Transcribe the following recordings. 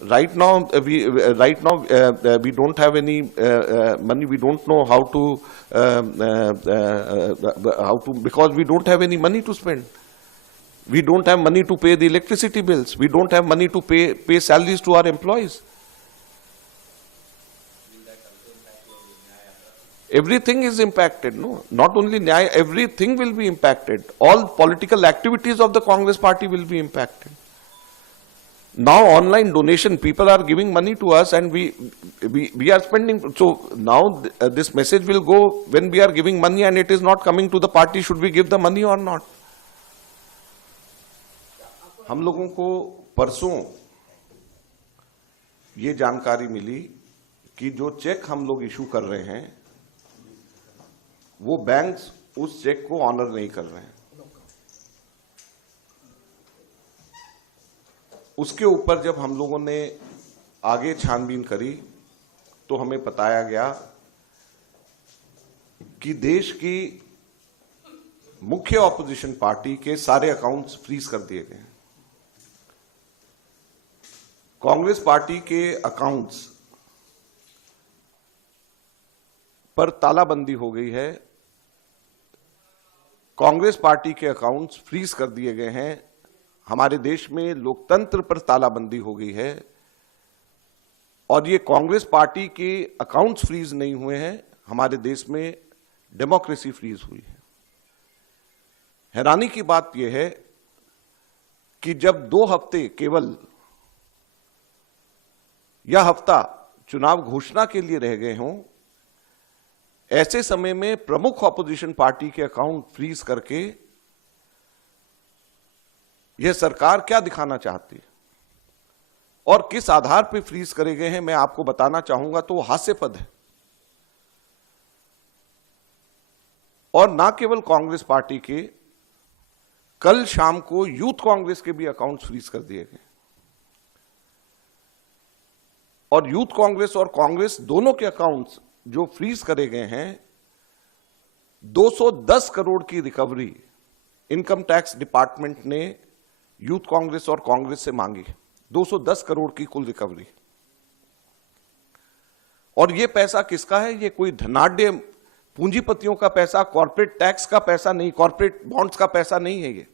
Right now, we don't have any money. We don't know how to because we don't have any money to spend. We don't have money to pay the electricity bills. We don't have money to pay salaries to our employees. Everything is impacted, no? Not only Nyaya, everything will be impacted. All political activities of the Congress party will be impacted. Now online donation, people are giving money to us and we are spending. So now this message will go when we are giving money and it is not coming to the party, should we give the money or not? हम लोगों को परसों ये जानकारी मिली कि जो check हम लोग इशू कर रहे हैं वो बैंक्स उस चेक को ऑनर नहीं कर रहे हैं। उसके ऊपर जब हम लोगों ने आगे छानबीन करी तो हमें बताया गया कि देश की मुख्य ऑपोजिशन पार्टी के सारे अकाउंट्स फ्रीज कर दिए गए हैं। कांग्रेस पार्टी के अकाउंट्स पर तालाबंदी हो गई है। कांग्रेस पार्टी के अकाउंट्स फ्रीज कर दिए गए हैं। हमारे देश में लोकतंत्र पर तालाबंदी हो गई है और ये कांग्रेस पार्टी के अकाउंट्स फ्रीज नहीं हुए हैं, हमारे देश में डेमोक्रेसी फ्रीज हुई है। हैरानी की बात यह है कि जब 2 हफ्ते केवल यह हफ्ता चुनाव घोषणा के लिए रह गए हों, ऐसे समय में प्रमुख ऑपोजिशन पार्टी के अकाउंट फ्रीज करके यह सरकार क्या दिखाना चाहती है और किस आधार पर फ्रीज करे गए हैं, मैं आपको बताना चाहूंगा तो वो हास्यास्पद है। और ना केवल कांग्रेस पार्टी के, कल शाम को यूथ कांग्रेस के भी अकाउंट्स फ्रीज कर दिए गए और यूथ कांग्रेस और कांग्रेस दोनों के अकाउंट्स जो फ्रीज करे गए हैं, 210 करोड़ की रिकवरी इनकम टैक्स डिपार्टमेंट ने यूथ कांग्रेस और कांग्रेस से मांगी। 210 करोड़ की कुल रिकवरी। और यह पैसा किसका है? यह कोई धनाढ्य पूंजीपतियों का पैसा, कॉर्पोरेट टैक्स का पैसा नहीं, कॉर्पोरेट बॉन्ड्स का पैसा नहीं है।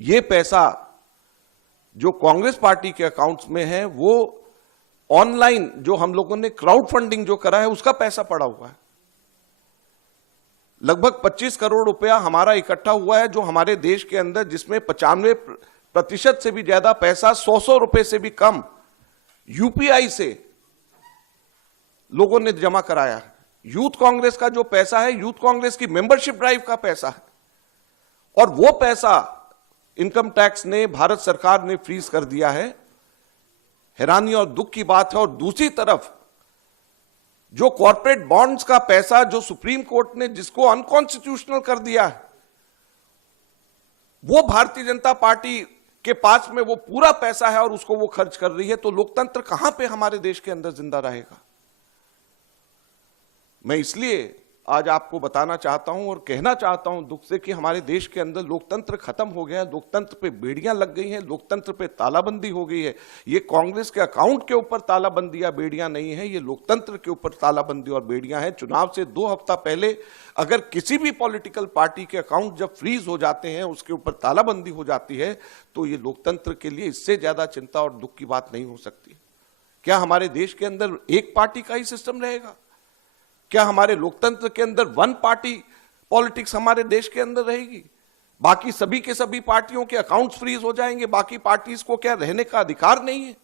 ये पैसा जो कांग्रेस पार्टी के अकाउंट्स में है वो ऑनलाइन जो हम लोगों ने क्राउड फंडिंग जो करा है उसका पैसा पड़ा हुआ है। लगभग 25 करोड़ रुपया हमारा इकट्ठा हुआ है जो हमारे देश के अंदर, जिसमें 95% से भी ज्यादा पैसा 100 रुपए से भी कम यूपीआई से लोगों ने जमा कराया है। यूथ कांग्रेस का जो पैसा है, यूथ कांग्रेस की मेंबरशिप ड्राइव का पैसा है और वो पैसा इनकम टैक्स ने, भारत सरकार ने फ्रीज कर दिया है। हैरानी और दुख की बात है। और दूसरी तरफ जो कॉर्पोरेट बॉन्ड्स का पैसा जो सुप्रीम कोर्ट ने जिसको अनकॉन्स्टिट्यूशनल कर दिया है, वो भारतीय जनता पार्टी के पास में वो पूरा पैसा है और उसको वो खर्च कर रही है। तो लोकतंत्र कहां पे हमारे देश के अंदर जिंदा रहेगा? मैं इसलिए आज आपको बताना चाहता हूं और कहना चाहता हूं दुख से कि हमारे देश के अंदर लोकतंत्र खत्म हो गया है। लोकतंत्र पे बेड़ियां लग गई हैं, लोकतंत्र पे तालाबंदी हो गई है। ये कांग्रेस के अकाउंट के ऊपर तालाबंदी या बेड़ियां नहीं है, ये लोकतंत्र के ऊपर तालाबंदी और बेड़ियां हैं। चुनाव से 2 हफ्ता पहले अगर किसी भी पॉलिटिकल पार्टी के अकाउंट जब फ्रीज हो जाते हैं, उसके ऊपर तालाबंदी हो जाती है, तो ये लोकतंत्र के लिए इससे ज्यादा चिंता और दुख की बात नहीं हो सकती। क्या हमारे देश के अंदर एक पार्टी का ही सिस्टम रहेगा? क्या हमारे लोकतंत्र के अंदर वन पार्टी पॉलिटिक्स हमारे देश के अंदर रहेगी? बाकी सभी के सभी पार्टियों के अकाउंट्स फ्रीज हो जाएंगे, बाकी पार्टीज को क्या रहने का अधिकार नहीं है?